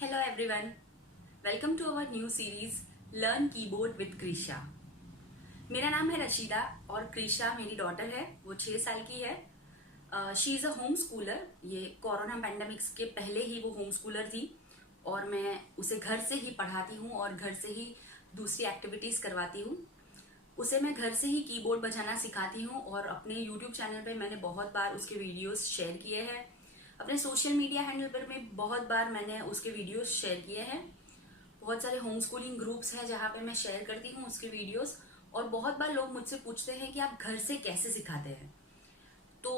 Hello everyone, welcome to our new series Learn Keyboard with Krisha। मेरा नाम है रशीदा और कृषा मेरी डॉटर है। वो 6 साल की है। She is a home Schuler. ये कोरोना पैंडमिक्स के पहले ही वो होम स्कूलर थी और मैं उसे घर से ही पढ़ाती हूँ और घर से ही दूसरी एक्टिविटीज़ करवाती हूँ। उसे मैं घर से ही कीबोर्ड बजाना सिखाती हूँ और अपने यूट्यूब चैनल पे मैंने बहुत बार उसके वीडियोस शेयर किए हैं। अपने सोशल मीडिया हैंडल पर में बहुत बार मैंने उसके वीडियोस शेयर किए हैं। बहुत सारे होम स्कूलिंग ग्रुप्स हैं जहाँ पे मैं शेयर करती हूँ उसके वीडियोस। और बहुत बार लोग मुझसे पूछते हैं कि आप घर से कैसे सिखाते हैं। तो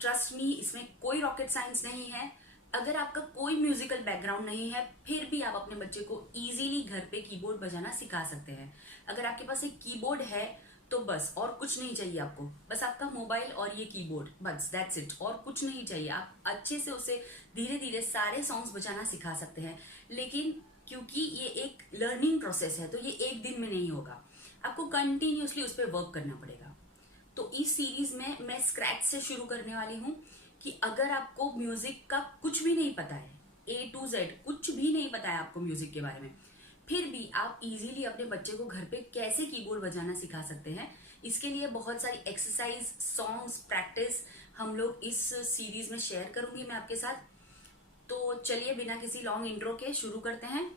ट्रस्ट मी, इसमें कोई रॉकेट साइंस नहीं है। अगर आपका कोई म्यूजिकल बैकग्राउंड नहीं है फिर भी आप अपने बच्चे को इजीली घर पे कीबोर्ड बजाना सिखा सकते हैं। अगर आपके पास एक कीबोर्ड है तो बस, और कुछ नहीं चाहिए आपको। बस आपका मोबाइल और ये कीबोर्ड, बस दैट्स इट, और कुछ नहीं चाहिए। आप अच्छे से उसे धीरे धीरे सारे सॉन्ग्स बजाना सिखा सकते हैं। लेकिन क्योंकि ये एक लर्निंग प्रोसेस है तो ये एक दिन में नहीं होगा। आपको कंटिन्यूसली उस पर वर्क करना पड़ेगा। तो इस सीरीज में मैं स्क्रैच से शुरू करने वाली हूँ कि अगर आपको म्यूजिक का कुछ भी नहीं पता है, A to Z कुछ भी नहीं पता है आपको म्यूजिक के बारे में, फिर भी आप इजीली अपने बच्चे को घर पे कैसे कीबोर्ड बजाना सिखा सकते हैं। इसके लिए बहुत सारी एक्सरसाइज, सॉन्ग्स, प्रैक्टिस हम लोग इस सीरीज में शेयर करूंगी मैं आपके साथ। तो चलिए बिना किसी लॉन्ग इंट्रो के शुरू करते हैं।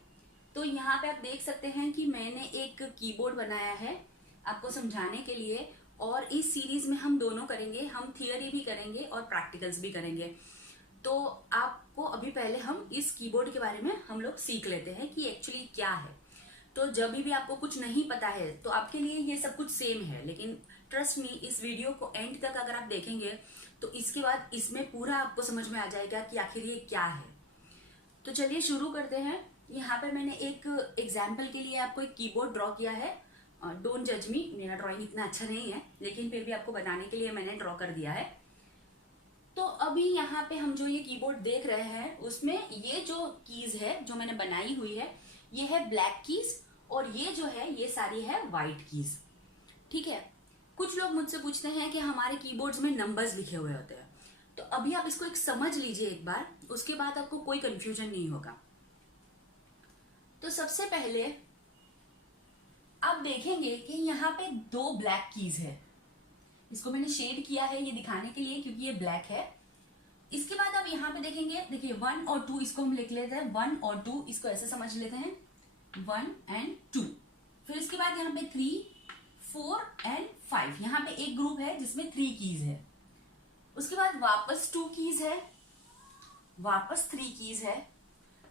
तो यहाँ पे आप देख सकते हैं कि मैंने एक कीबोर्ड बनाया है आपको समझाने के लिए। और इस सीरीज में हम दोनों करेंगे, हम थियोरी भी करेंगे और प्रैक्टिकल्स भी करेंगे। तो आपको अभी पहले हम इस कीबोर्ड के बारे में हम लोग सीख लेते हैं कि एक्चुअली क्या है। तो जब भी आपको कुछ नहीं पता है तो आपके लिए ये सब कुछ सेम है, लेकिन ट्रस्ट मी, इस वीडियो को एंड तक अगर आप देखेंगे तो इसके बाद इसमें पूरा आपको समझ में आ जाएगा कि आखिर ये क्या है। तो चलिए शुरू करते हैं। यहाँ पे मैंने एक एग्जाम्पल के लिए आपको एक कीबोर्ड ड्रॉ किया है। डोंट जज मी, मेरा ड्राइंग इतना अच्छा नहीं है, लेकिन फिर भी आपको बताने के लिए मैंने ड्रॉ कर दिया है। तो अभी यहाँ पे हम जो ये कीबोर्ड देख रहे हैं उसमें ये जो कीज है जो मैंने बनाई हुई है ये है ब्लैक कीज, और ये जो है ये सारी है व्हाइट कीज। ठीक है। कुछ लोग मुझसे पूछते हैं कि हमारे कीबोर्ड्स में नंबर्स लिखे हुए होते हैं। तो अभी आप इसको एक समझ लीजिए एक बार, उसके बाद आपको कोई कंफ्यूजन नहीं होगा। तो सबसे पहले आप देखेंगे कि यहाँ पे 2 ब्लैक कीज है। इसको मैंने शेड किया है ये दिखाने के लिए क्योंकि ये ब्लैक है। इसके बाद आप यहाँ पे देखेंगे, देखिए 1 और 2 इसको हम लिख लेते हैं। 1 और 2 इसको ऐसे समझ लेते हैं, 1 and 2। फिर इसके बाद यहाँ पे 3, 4 and 5। यहाँ पे एक ग्रुप है जिसमें 3 कीज है। उसके बाद वापस 2 कीज है, वापस 3 कीज है,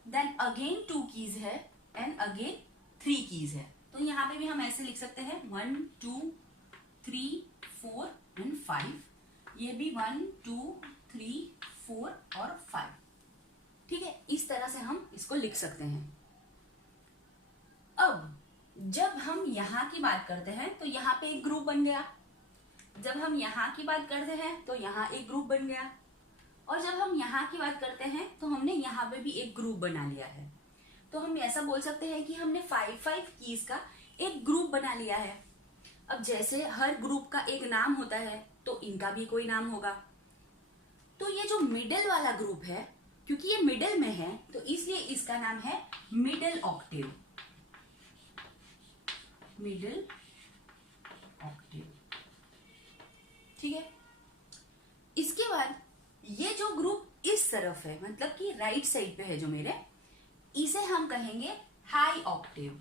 देन अगेन 2 कीज है एंड अगेन 3 कीज है। तो यहाँ पे भी हम ऐसे लिख सकते हैं 1, 2, 3, 4 एंड 5। ये भी 1, 2, 3, 4 और 5। ठीक है, इस तरह से हम इसको लिख सकते हैं। अब जब हम यहाँ की बात करते हैं तो यहाँ पे एक ग्रुप बन गया। जब हम यहाँ की बात करते हैं तो यहाँ एक ग्रुप बन गया। और जब हम यहाँ की बात करते हैं तो हमने यहाँ पे भी एक ग्रुप बना लिया है। तो हम ऐसा बोल सकते हैं कि हमने 5 कीज का एक ग्रुप बना लिया है। अब जैसे हर ग्रुप का एक नाम होता है तो इनका भी कोई नाम होगा। तो ये जो मिडिल वाला ग्रुप है, क्योंकि ये मिडिल में है तो इसलिए इसका नाम है मिडिल ऑक्टेव। मिडिल ऑक्टेव, ठीक है। इसके बाद ये जो ग्रुप इस तरफ है, मतलब कि राइट साइड पे है जो मेरे, इसे हम कहेंगे हाई ऑक्टेव।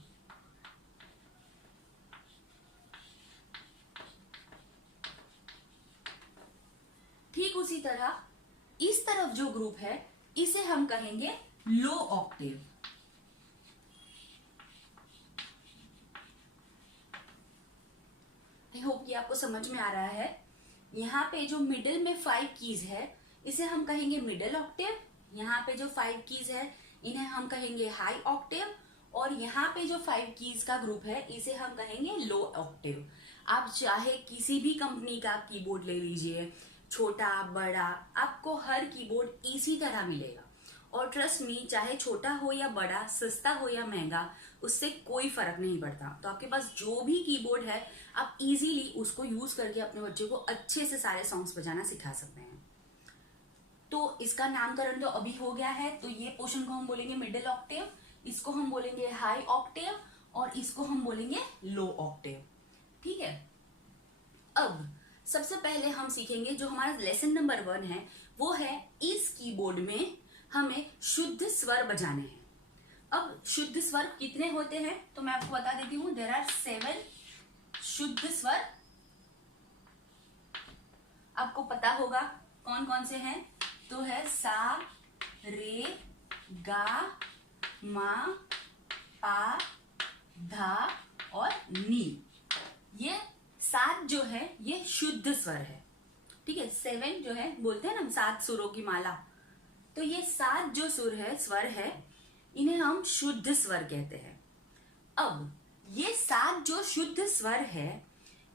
ठीक उसी तरह इस तरफ जो ग्रुप है इसे हम कहेंगे लो ऑक्टेव। आई होप कि आपको समझ में आ रहा है। यहाँ पे जो मिडिल में 5 कीज है इसे हम कहेंगे मिडिल ऑक्टेव। यहाँ पे जो 5 कीज है इन्हें हम कहेंगे हाई ऑक्टेव। और यहाँ पे जो 5 कीज का ग्रुप है इसे हम कहेंगे लो ऑक्टेव। आप चाहे किसी भी कंपनी का कीबोर्ड ले लीजिए, छोटा बड़ा, आपको हर कीबोर्ड इसी तरह मिलेगा। और ट्रस्ट मी, चाहे छोटा हो या बड़ा, सस्ता हो या महंगा, उससे कोई फर्क नहीं पड़ता। तो आपके पास जो भी कीबोर्ड है आप इजीली उसको यूज करके अपने बच्चे को अच्छे से सारे सॉन्ग्स बजाना सिखा सकते हैं। तो तो इसका नामकरण तो अभी हो गया है, तो ये पोर्शन को हम बोलेंगे मिडिल ऑक्टेव, इसको हम बोलेंगे हाई ऑक्टेव और इसको हम बोलेंगे लो ऑक्टेव। ठीक है, अब सबसे पहले हम सीखेंगे जो हमारा लेसन नंबर 1 है वो है इस कीबोर्ड में हमें शुद्ध स्वर बजाने हैं। अब शुद्ध स्वर कितने होते हैं तो मैं आपको बता देती हूं, देयर आर 7 शुद्ध स्वर। आपको पता होगा कौन कौन से हैं, तो है सा, रे, गा, मा, पा, धा और नी। ये 7 जो है ये शुद्ध स्वर है। ठीक है, 7 जो है बोलते हैं ना 7 सुरों की माला, तो ये 7 जो स्वर है इन्हें हम शुद्ध स्वर कहते हैं। अब ये 7 जो शुद्ध स्वर है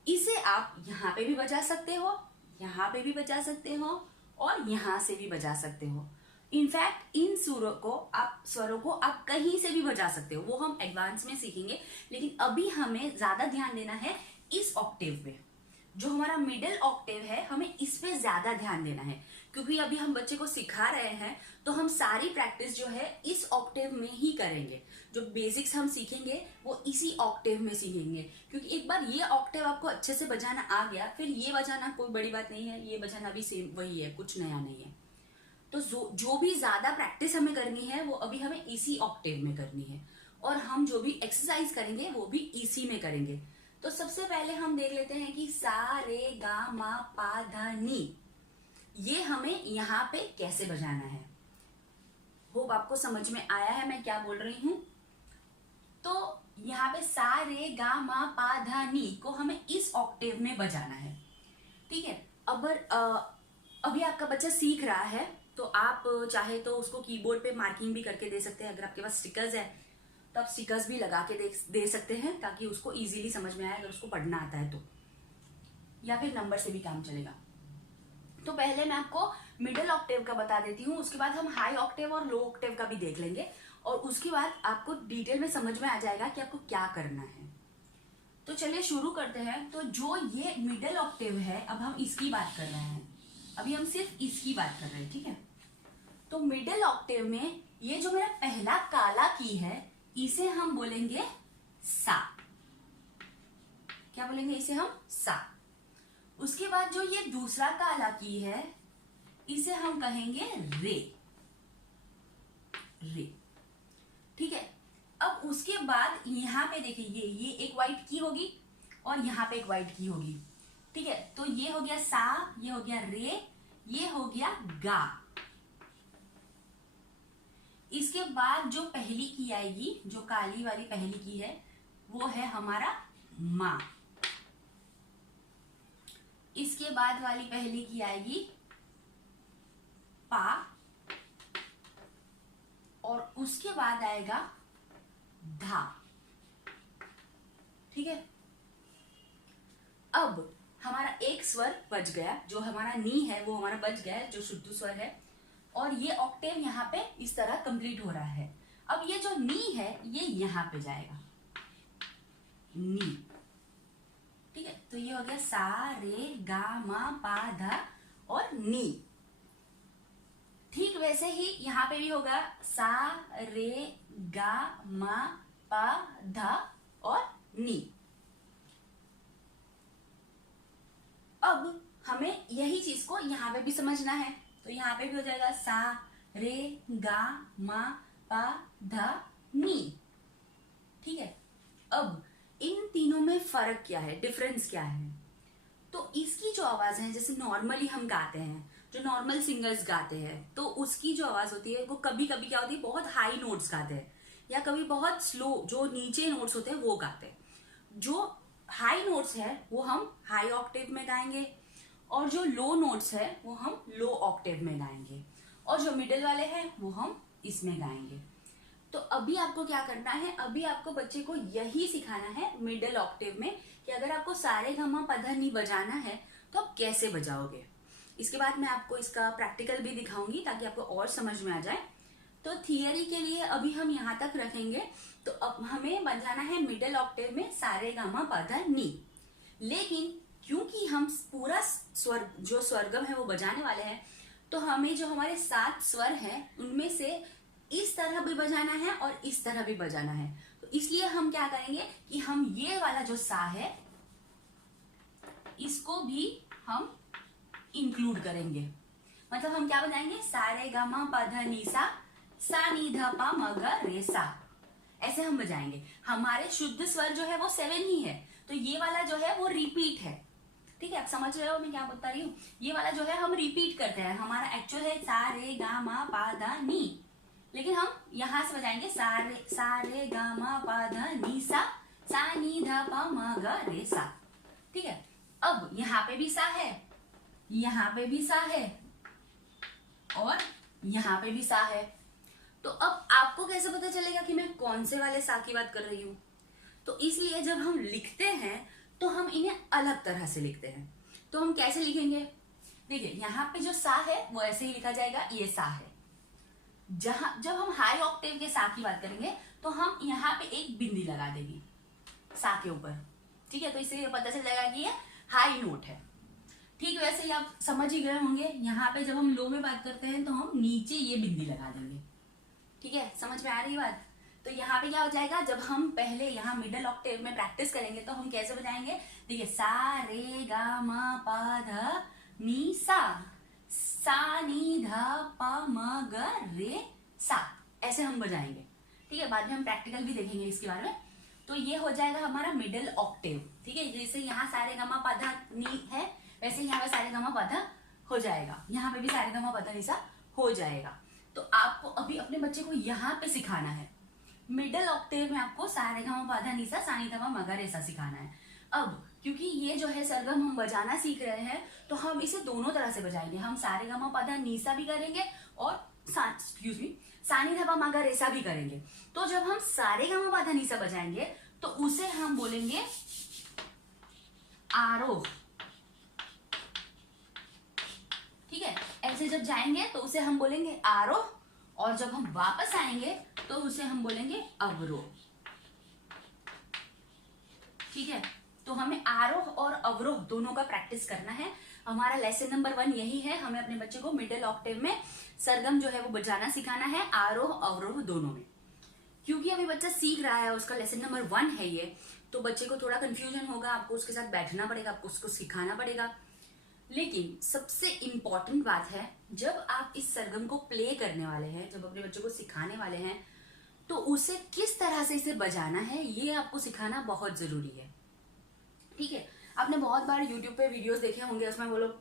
इसे आप यहाँ पे भी बजा सकते हो, यहाँ पे भी बजा सकते हो और यहाँ से भी बजा सकते हो। इनफैक्ट इन स्वरों को आप कहीं से भी बजा सकते हो, वो हम एडवांस में सीखेंगे। लेकिन अभी हमें ज्यादा ध्यान देना है इस ऑक्टेव पे, जो हमारा मिडिल ऑक्टेव है हमें इस पे ज्यादा ध्यान देना है, क्योंकि अभी हम बच्चे को सिखा रहे हैं तो हम सारी प्रैक्टिस जो है इस ऑक्टेव में ही करेंगे। जो बेसिक्स हम सीखेंगे वो इसी ऑक्टेव में सीखेंगे, क्योंकि एक बार ये ऑक्टेव आपको अच्छे से बजाना आ गया, फिर ये बजाना कोई बड़ी बात नहीं है, ये बजाना भी सेम वही है, कुछ नया नहीं है। तो जो भी ज्यादा प्रैक्टिस हमें करनी है वो अभी हमें इसी ऑक्टेव में करनी है, और हम जो भी एक्सरसाइज करेंगे वो भी इसी में करेंगे। तो सबसे पहले हम देख लेते हैं कि सा, रे, गा, मा, पा, धा, नी, ये हमें यहाँ पे कैसे बजाना है। होप आपको समझ में आया है मैं क्या बोल रही हूं। तो यहाँ पे सा, रे, गा, मा, पा, धा, नी को हमें इस ऑक्टेव में बजाना है। ठीक है, अभी आपका बच्चा सीख रहा है तो आप चाहे तो उसको कीबोर्ड पे मार्किंग भी करके दे सकते हैं। अगर आपके पास स्टिकर्स है तो आप स्टिकर्स भी लगा के दे सकते हैं, ताकि उसको इजीली समझ में आए अगर उसको पढ़ना आता है तो, या फिर नंबर से भी काम चलेगा। तो पहले मैं आपको मिडिल ऑक्टेव का बता देती हूँ, उसके बाद हम हाई ऑक्टेव और लो ऑक्टेव का भी देख लेंगे, और उसके बाद आपको डिटेल में समझ में आ जाएगा कि आपको क्या करना है। तो चलिए शुरू करते हैं। तो जो ये मिडिल ऑक्टेव है, अब हम इसकी बात कर रहे हैं, अभी हम सिर्फ इसकी बात कर रहे हैं। ठीक है, तो मिडिल ऑक्टेव में ये जो मेरा पहला काला की है इसे हम बोलेंगे सा। क्या बोलेंगे इसे हम? सा। उसके बाद जो ये दूसरा काला की है इसे हम कहेंगे रे। रे। ठीक है, अब उसके बाद यहां पे देखिए ये एक व्हाइट की होगी और यहां पे एक व्हाइट की होगी। ठीक है, तो ये हो गया सा, ये हो गया रे, ये हो गया गा। इसके बाद जो पहली की आएगी, जो काली वाली पहली की है, वो है हमारा मा। इसके बाद वाली पहली की आएगी पा, और उसके बाद आएगा धा। ठीक है, अब हमारा एक स्वर बच गया, जो हमारा नी है वो हमारा बच गया है, जो शुद्ध स्वर है, और ये ऑक्टेव यहाँ पे इस तरह कंप्लीट हो रहा है। अब ये जो नी है ये यहाँ पे जाएगा, नी। ठीक है, तो ये हो गया सा, रे, गा, मा, पा, धा और नी। ठीक वैसे ही यहाँ पे भी होगा सा, रे, गा, मा, पा, धा और नी। अब हमें यही चीज को यहाँ पे भी समझना है, तो यहाँ पे भी हो जाएगा सा, रे, गा, मा, पा, धा, नी। ठीक है, अब इन तीनों में फर्क क्या है, डिफरेंस क्या है? तो इसकी जो आवाज है, जैसे नॉर्मली हम गाते हैं, जो नॉर्मल सिंगर्स गाते हैं, तो उसकी जो आवाज होती है वो कभी कभी क्या होती है, बहुत हाई नोट्स गाते हैं, या कभी बहुत स्लो जो नीचे नोट्स होते हैं वो गाते हैं। जो हाई नोट्स है वो हम हाई ऑक्टेव में गाएंगे, और जो लो नोट्स है वो हम लो ऑक्टेव में गाएंगे, और जो मिडिल वाले हैं वो हम इसमें गाएंगे। तो अभी आपको क्या करना है, अभी आपको बच्चे को यही सिखाना है मिडिल ऑक्टेव में, कि अगर आपको सारे गा मा पा धा नी बजाना है तो आप कैसे बजाओगे। इसके बाद मैं आपको इसका प्रैक्टिकल भी दिखाऊंगी ताकि आपको और समझ में आ जाए। तो थियरी के लिए अभी हम यहाँ तक रखेंगे। तो अब हमें बजाना है मिडिल ऑक्टेव में सारे गा मा पा धा नी, लेकिन क्योंकि हम पूरा स्वर जो स्वरगम है वो बजाने वाले हैं, तो हमें जो हमारे 7 स्वर हैं उनमें से इस तरह भी बजाना है और इस तरह भी बजाना है। तो इसलिए हम क्या करेंगे कि हम ये वाला जो सा है इसको भी हम इंक्लूड करेंगे। मतलब हम क्या बजाएंगे, सा रे गा मा पा धा नी सा नी धा पा म ग रे सा, ऐसे हम बजाएंगे। हमारे शुद्ध स्वर जो है वो 7 ही है, तो ये वाला जो है वो रिपीट है। ठीक है, आप समझ रहे हो मैं क्या बता रही हूँ। ये वाला जो है हम रिपीट करते हैं। हमारा एक्चुअल है सा रे गा मा पा धा नी, लेकिन हम यहां से बजाएंगे सा रे गा मा पा धा नी सा नी धा पा म ग रे सा। ठीक है, अब यहाँ पे भी सा है, यहाँ पे भी सा है और यहाँ पे भी सा है। तो अब आपको कैसे पता चलेगा कि मैं कौन से वाले सा की बात कर रही हूं? तो इसलिए जब हम लिखते हैं तो हम इन्हें अलग तरह से लिखते हैं। तो हम कैसे लिखेंगे, देखिए यहाँ पे जो सा है वो ऐसे ही लिखा जाएगा, ये सा है। जब हम हाई ऑक्टेव के सा की बात करेंगे तो हम यहाँ पे एक बिंदी लगा देंगे सा के ऊपर। ठीक है, तो इससे पता चल जाएगा कि ये हाई नोट है। ठीक, वैसे ही आप समझ ही गए होंगे, यहाँ पे जब हम लो में बात करते हैं तो हम नीचे ये बिंदी लगा देंगे। ठीक है, समझ में आ रही बात। तो यहाँ पे क्या हो जाएगा, जब हम पहले यहाँ मिडिल ऑक्टेव में प्रैक्टिस करेंगे तो हम कैसे बजाएंगे, देखिए सा रे गा मा पा धा नी सा नी धा पा म ग रे सा, ऐसे हम बजाएंगे। ठीक है, बाद में हम प्रैक्टिकल भी देखेंगे इसके बारे में। तो ये हो जाएगा हमारा मिडिल ऑक्टेव। ठीक है, जैसे यहाँ सा रे गा मा पा धा नी है, वैसे यहाँ पे सा रे गा मा पा धा हो जाएगा, यहाँ पे भी सा रे गा मा पा धा नी सा हो जाएगा। तो आपको अभी अपने बच्चे को यहाँ पे सिखाना है, मिडिल ऑक्टेव में आपको सा रे गा मा पा धा नी सा नी धा पा म ग रे सा सिखाना है। अब क्योंकि ये जो है सरगम हम बजाना सीख रहे हैं तो हम इसे दोनों तरह से बजाएंगे। हम सा रे गा मा पा धा नी सा भी करेंगे और सा नी धा पा म ग रे सा भी करेंगे। तो जब हम सा रे गा मा पा धा नी सा बजाएंगे तो उसे हम बोलेंगे आरोह। ठीक है, ऐसे जब जाएंगे तो उसे हम बोलेंगे आरोह, और जब हम वापस आएंगे तो उसे हम बोलेंगे अवरोह। ठीक है, तो हमें आरोह और अवरोह दोनों का प्रैक्टिस करना है। हमारा लेसन नंबर 1 यही है, हमें अपने बच्चे को मिडिल ऑक्टेव में सरगम जो है वो बजाना सिखाना है, आरोह अवरोह दोनों में। क्योंकि अभी बच्चा सीख रहा है, उसका लेसन नंबर 1 है ये, तो बच्चे को थोड़ा कंफ्यूजन होगा, आपको उसके साथ बैठना पड़ेगा, आपको उसको सिखाना पड़ेगा। लेकिन सबसे इंपॉर्टेंट बात है, जब आप इस सरगम को प्ले करने वाले हैं, जब अपने बच्चे को सिखाने वाले हैं, तो उसे किस तरह से इसे बजाना है ये आपको सिखाना बहुत जरूरी है। ठीक है, आपने बहुत बार YouTube पे वीडियोस देखे होंगे, उसमें वो लोग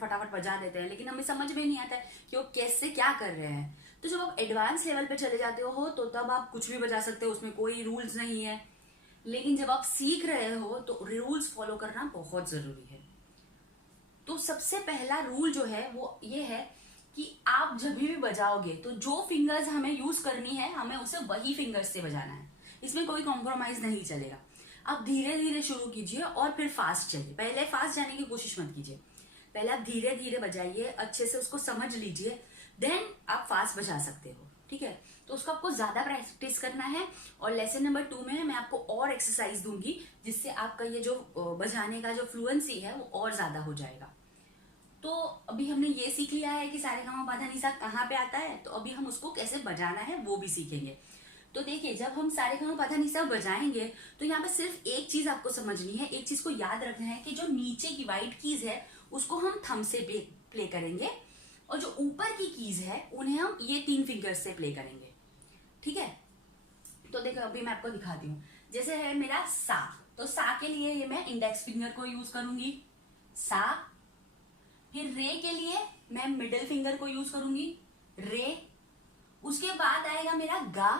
फटाफट बजा देते हैं, लेकिन हमें समझ में नहीं आता है कि वो कैसे क्या कर रहे हैं। तो जब आप एडवांस लेवल पे चले जाते हो तो तब आप कुछ भी बजा सकते हो, उसमें कोई रूल्स नहीं है। लेकिन जब आप सीख रहे हो तो रूल्स फॉलो करना बहुत जरूरी है। तो सबसे पहला रूल जो है वो ये है कि आप जब भी बजाओगे तो जो फिंगर्स हमें यूज करनी है, हमें उसे वही फिंगर्स से बजाना है, इसमें कोई कॉम्प्रोमाइज नहीं चलेगा। आप धीरे धीरे शुरू कीजिए और फिर फास्ट चलिए। पहले फास्ट जाने की कोशिश मत कीजिए, पहले आप धीरे धीरे बजाइए, अच्छे से उसको समझ लीजिए, देन आप फास्ट बजा सकते हो। ठीक है, तो उसको आपको ज्यादा प्रैक्टिस करना है। और लेसन नंबर 2 में मैं आपको और एक्सरसाइज दूंगी, जिससे आपका ये जो बजाने का जो फ्लुएंसी है वो और ज्यादा हो जाएगा। तो अभी हमने ये सीख लिया है कि सा रे गा मा पा धा नी सा कहाँ पे आता है, तो अभी हम उसको कैसे बजाना है वो भी सीखेंगे। तो देखिए, जब हम सा रे गा मा पा धा नी सा बजाएंगे तो यहाँ पे सिर्फ एक चीज आपको समझनी है, एक चीज को याद रखना है कि जो नीचे की व्हाइट कीज है उसको हम थंब से प्ले करेंगे, और जो ऊपर की कीज है उन्हें हम ये 3 फिंगर से प्ले करेंगे। ठीक है, तो देखो अभी मैं आपको दिखाती हूँ। जैसे है मेरा सा, तो सा के लिए ये मैं इंडेक्स फिंगर को यूज करूंगी सा। फिर रे के लिए मैं मिडिल फिंगर को यूज करूंगी रे। उसके बाद आएगा मेरा गा,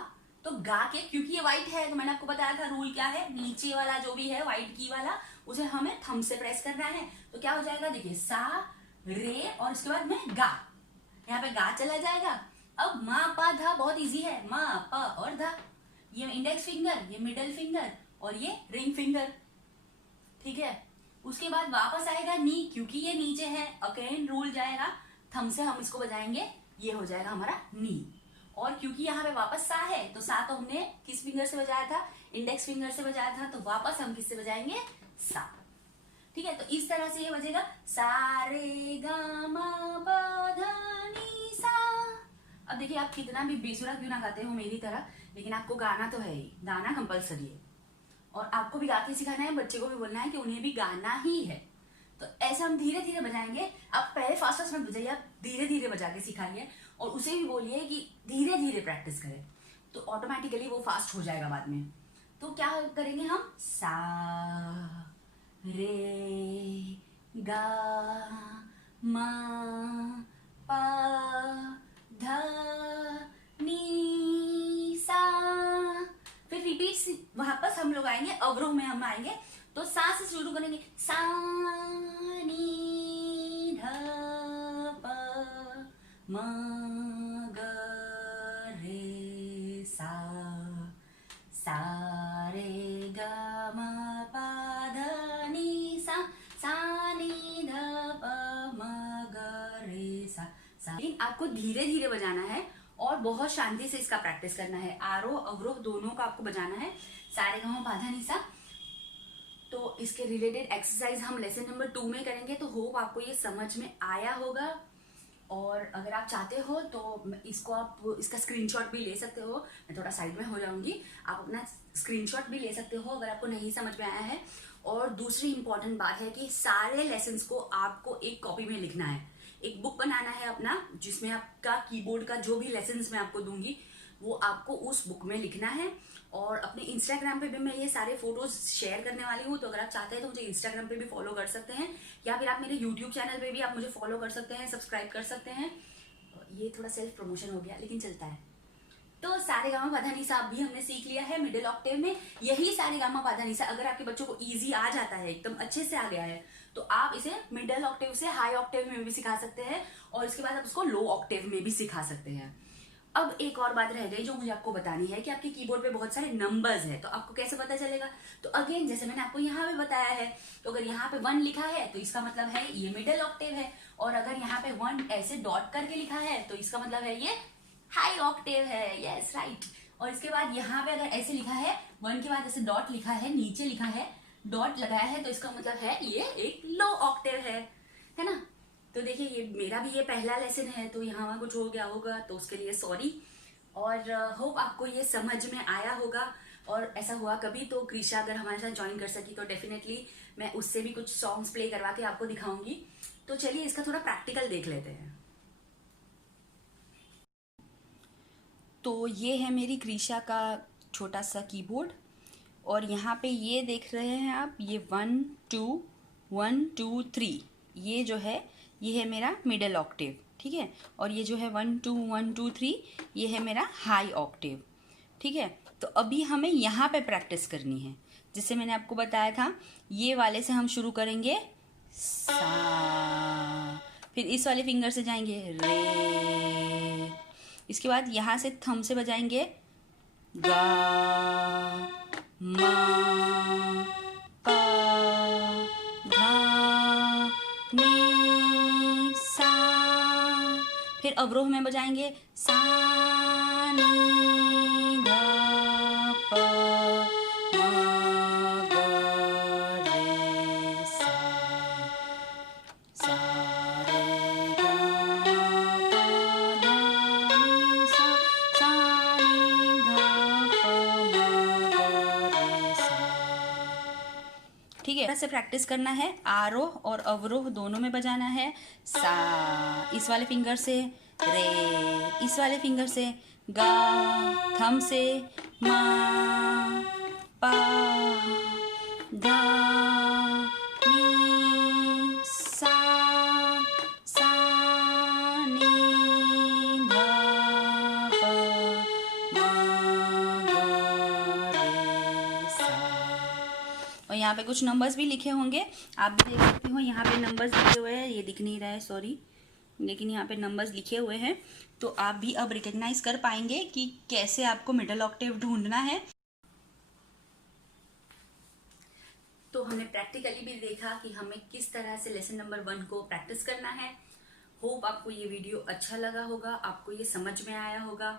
तो गा के, क्योंकि ये व्हाइट है तो मैंने आपको बताया था रूल क्या है, नीचे वाला जो भी है व्हाइट की वाला उसे हमें थंब से प्रेस करना है। तो क्या हो जाएगा, देखिए सा रे और उसके बाद में गा, यहाँ पे गा चला जाएगा। अब मा पा धा बहुत इजी है, मा पा और धा, ये इंडेक्स फिंगर, ये मिडिल फिंगर और ये रिंग फिंगर। ठीक है, उसके बाद वापस आएगा नी, क्योंकि ये नीचे है, अगेन रूल जाएगा, थंब से हम इसको बजाएंगे, ये हो जाएगा हमारा नी। और क्योंकि यहाँ पे वापस सा है, तो सा तो हमने किस फिंगर से बजाया था, इंडेक्स फिंगर से बजाया था, तो वापस हम किससे बजाएंगे, सा। ठीक ठीक है, तो इस तरह से ये बजेगा सा रे गा मा पा धा नी सा। अब देखिए आप कितना भी बेसुरा क्यों ना गाते हो मेरी तरह, लेकिन आपको गाना तो है ही, गाना कंपलसरी है और आपको भी गा के सिखाना है, बच्चे को भी बोलना है कि उन्हें भी गाना ही है। तो ऐसे हम धीरे धीरे बजाएंगे। आप पहले फास्ट फास्ट मत बजाइए, आप धीरे धीरे बजा के सिखाइए और उसे भी बोलिए कि धीरे धीरे प्रैक्टिस करें, तो ऑटोमेटिकली वो फास्ट हो जाएगा बाद में। तो क्या करेंगे हम, सा रे गा मा पा धा नी सा। फिर रिपीट वापस हम लोग आएंगे, अवरोह में हम आएंगे, तो सा से शुरू करेंगे, सा नी धा पा मा गा रे सा, सा रे गा मा पा धा नी सा, सा नी धा पा मा गा रे सा, सा। लेकिन आपको धीरे धीरे बजाना है और बहुत शांति से इसका प्रैक्टिस करना है। आरोह अवरोह दोनों का आपको बजाना है, सा रे गा मा पा धा नी सा। तो इसके रिलेटेड एक्सरसाइज हम लेसन नंबर 2 में करेंगे। तो होप आपको ये समझ में आया होगा, और अगर आप चाहते हो तो इसको आप इसका स्क्रीनशॉट भी ले सकते हो। मैं थोड़ा साइड में हो जाऊंगी, आप अपना स्क्रीनशॉट भी ले सकते हो अगर आपको नहीं समझ में आया है। और दूसरी इंपॉर्टेंट बात है कि सारे लेसन्स को आपको एक कॉपी में लिखना है, एक बुक बनाना है अपना, जिसमें आपका कीबोर्ड का जो भी लेसन्स मैं आपको दूंगी वो आपको उस बुक में लिखना है। और अपने इंस्टाग्राम पे भी मैं ये सारे फोटोज शेयर करने वाली हूँ, तो अगर आप चाहते हैं तो मुझे इंस्टाग्राम पे भी फॉलो कर सकते हैं, या फिर आप मेरे यूट्यूब चैनल पे भी आप मुझे फॉलो कर सकते हैं, सब्सक्राइब कर सकते हैं। ये थोड़ा सेल्फ प्रमोशन हो गया लेकिन चलता है। तो सारे गामा पाधा निसा भी हमने सीख लिया है मिडिल ऑक्टेव में। यही सारे गामा पाधा निसा अगर आपके बच्चों को इजी आ जाता है, एकदम अच्छे से आ गया है, तो आप इसे मिडिल ऑक्टेव से हाई ऑक्टेव में भी सिखा सकते हैं, और इसके बाद आप उसको लो ऑक्टेव में भी सिखा सकते हैं। अब एक और बात रह गई जो मुझे आपको बतानी है कि आपके कीबोर्ड पे बहुत सारे नंबर्स हैं, तो आपको कैसे पता चलेगा। तो अगेन जैसे मैंने आपको यहाँ पे बताया है, तो अगर यहाँ पे 1 लिखा है तो इसका मतलब है ये मिडिल ऑक्टेव है, और अगर यहाँ पे 1 ऐसे डॉट करके लिखा है तो इसका मतलब है ये हाई ऑक्टेव है। Yes right. और इसके बाद यहाँ पे अगर ऐसे लिखा है, 1 के बाद ऐसे डॉट लिखा है, नीचे लिखा है, डॉट लगाया है, तो इसका मतलब है ये एक लो ऑक्टेव है ना। तो देखिए ये मेरा भी ये पहला लेसन है, तो यहाँ वहाँ कुछ हो गया होगा तो उसके लिए सॉरी, और होप आपको ये समझ में आया होगा। और ऐसा हुआ कभी तो क्रिशा अगर हमारे साथ ज्वाइन कर सकी तो डेफिनेटली मैं उससे भी कुछ सॉन्ग्स प्ले करवा के आपको दिखाऊंगी। तो चलिए इसका थोड़ा प्रैक्टिकल देख लेते हैं। तो ये है मेरी क्रिशा का छोटा सा कीबोर्ड, और यहाँ पे ये देख रहे हैं आप, ये 1 2 1 2 3 ये जो है ये है मेरा मिडिल ऑक्टेव, ठीक है। और ये जो है 1 2 1 2 3 ये है मेरा हाई ऑक्टेव, ठीक है। तो अभी हमें यहाँ पे प्रैक्टिस करनी है, जैसे मैंने आपको बताया था, ये वाले से हम शुरू करेंगे सा, फिर इस वाले फिंगर से जाएंगे रे, इसके बाद यहाँ से थंब से बजाएंगे गा मा पा धा नी सा, फिर अवरोह में बजाएंगे सा नी धा पा मा गा रे सा, सा रे गा पा धा नी सा, सा नी धा पा मा गा रे सा, ठीक है। ऐसे प्रैक्टिस करना है, आरोह और अवरोह दोनों में बजाना है। सा इस वाले फिंगर से, रे इस वाले फिंगर से, गा थंब से, मा पा धा नी सा, सा नी धा पा मा गा रे सा। और यहाँ पे कुछ नंबर्स भी लिखे होंगे, आप भी देख सकते हो, यहाँ पे नंबर्स लिखे हुए हैं, ये दिख नहीं रहा है सॉरी, लेकिन यहाँ पे नंबर्स लिखे हुए हैं। तो आप भी अब रिकग्नाइज कर पाएंगे कि कैसे आपको मिडिल ऑक्टेव ढूंढना है। तो हमने प्रैक्टिकली भी देखा कि हमें किस तरह से लेसन नंबर 1 को प्रैक्टिस करना है। होप आपको ये वीडियो अच्छा लगा होगा, आपको ये समझ में आया होगा।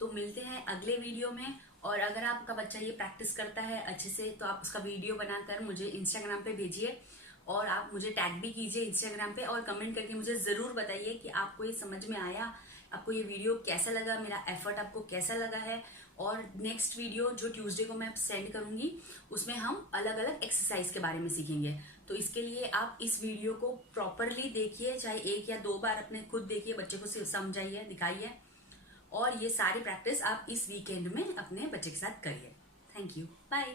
तो मिलते हैं अगले वीडियो में, और अगर आपका बच्चा ये प्रैक्टिस करता है अच्छे से तो आप उसका वीडियो बनाकर मुझे इंस्टाग्राम पे भेजिए, और आप मुझे टैग भी कीजिए इंस्टाग्राम पे, और कमेंट करके मुझे ज़रूर बताइए कि आपको ये समझ में आया, आपको ये वीडियो कैसा लगा, मेरा एफर्ट आपको कैसा लगा है। और नेक्स्ट वीडियो जो ट्यूसडे को मैं सेंड करूंगी उसमें हम अलग अलग एक्सरसाइज के बारे में सीखेंगे। तो इसके लिए आप इस वीडियो को प्रॉपरली देखिए, चाहे 1 या 2 बार अपने खुद देखिए, बच्चे को समझाइए, दिखाइए, और ये सारी प्रैक्टिस आप इस वीकेंड में अपने बच्चे के साथ करिए। Thank you, bye.